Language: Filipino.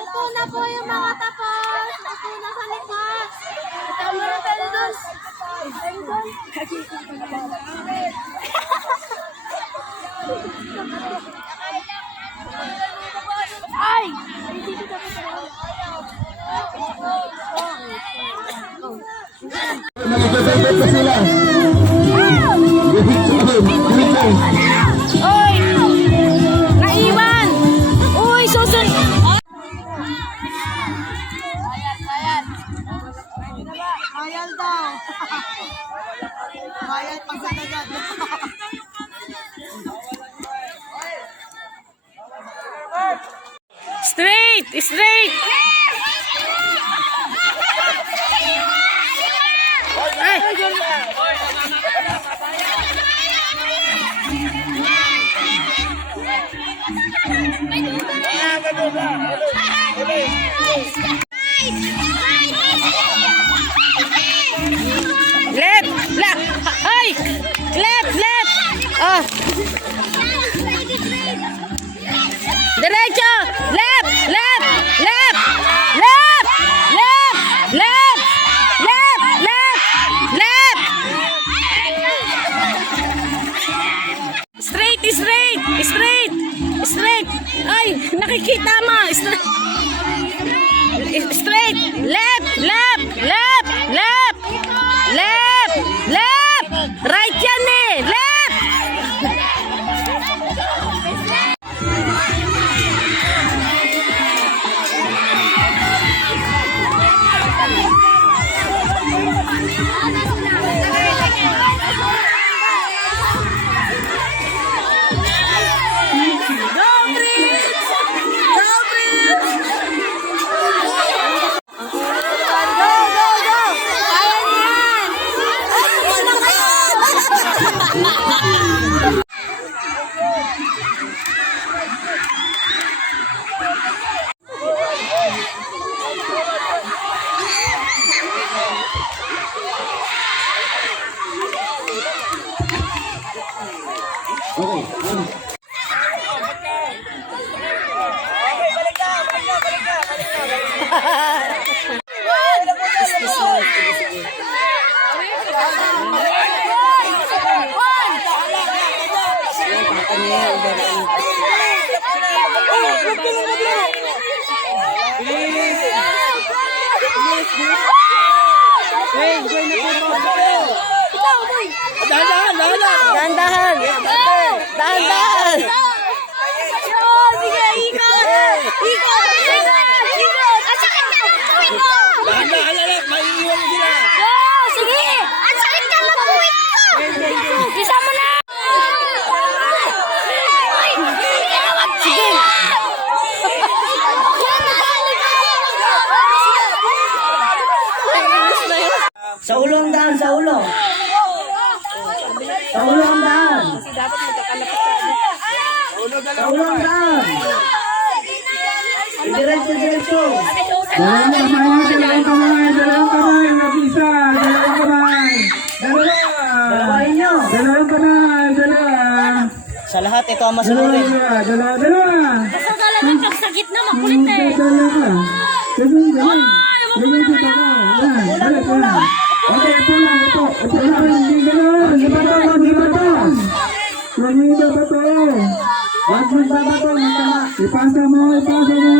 Ito na po yung mga tapos. Ito na sa likod. Tama na tayo doon. Ay! Nakikasabot na sila. Oy! Naiwan! Uy, susun! Bayal daw. Bayal pag sa dagat. Straight! Straight! Left! Left! Ay! Left! Left! Oh! Derecho! Left! Left! Left! Left! Left! Left! Left! Left! Left! Straight! Straight! Straight! Straight! Ay! Nakikita mo! Straight! Straight! Left! Left! Left! Left! Left! Left! Right yan eh! Left! Dahan-dahan! Dahan-dahan! Sige, ikot! Ikot! Ikot! At sakit ka ng puwit ko! Dahan-dahan lang, maiiwan sila. Sige! At sakit ka ng puwit ko! Isa mo na! Sige! Sa ulo ang daan, sa ulo. Sa ulo ang daan. Sa ulo ang daan. Diretso, diretso. Dalawang kamay, dalawang kamay, dalawang kamay, mag-isa, dalawang kamay. Dalawa. Dalawain nyo. Dalawang kamay, dalawa. Sa lahat, ito ang Dalawa, masunurin. dalawa, dalawa. Basta talagang pag sa gitna, makulit eh. Dalawa. Ganun, ganun. Ganun sa tao. Yan, balik lang. Okay, ito lang, ito. Ito lang, hindi ganun. Di ba to, di ba to? Hindi ba to? Huwag mo ba to? Ipasa mo, ipasa mo.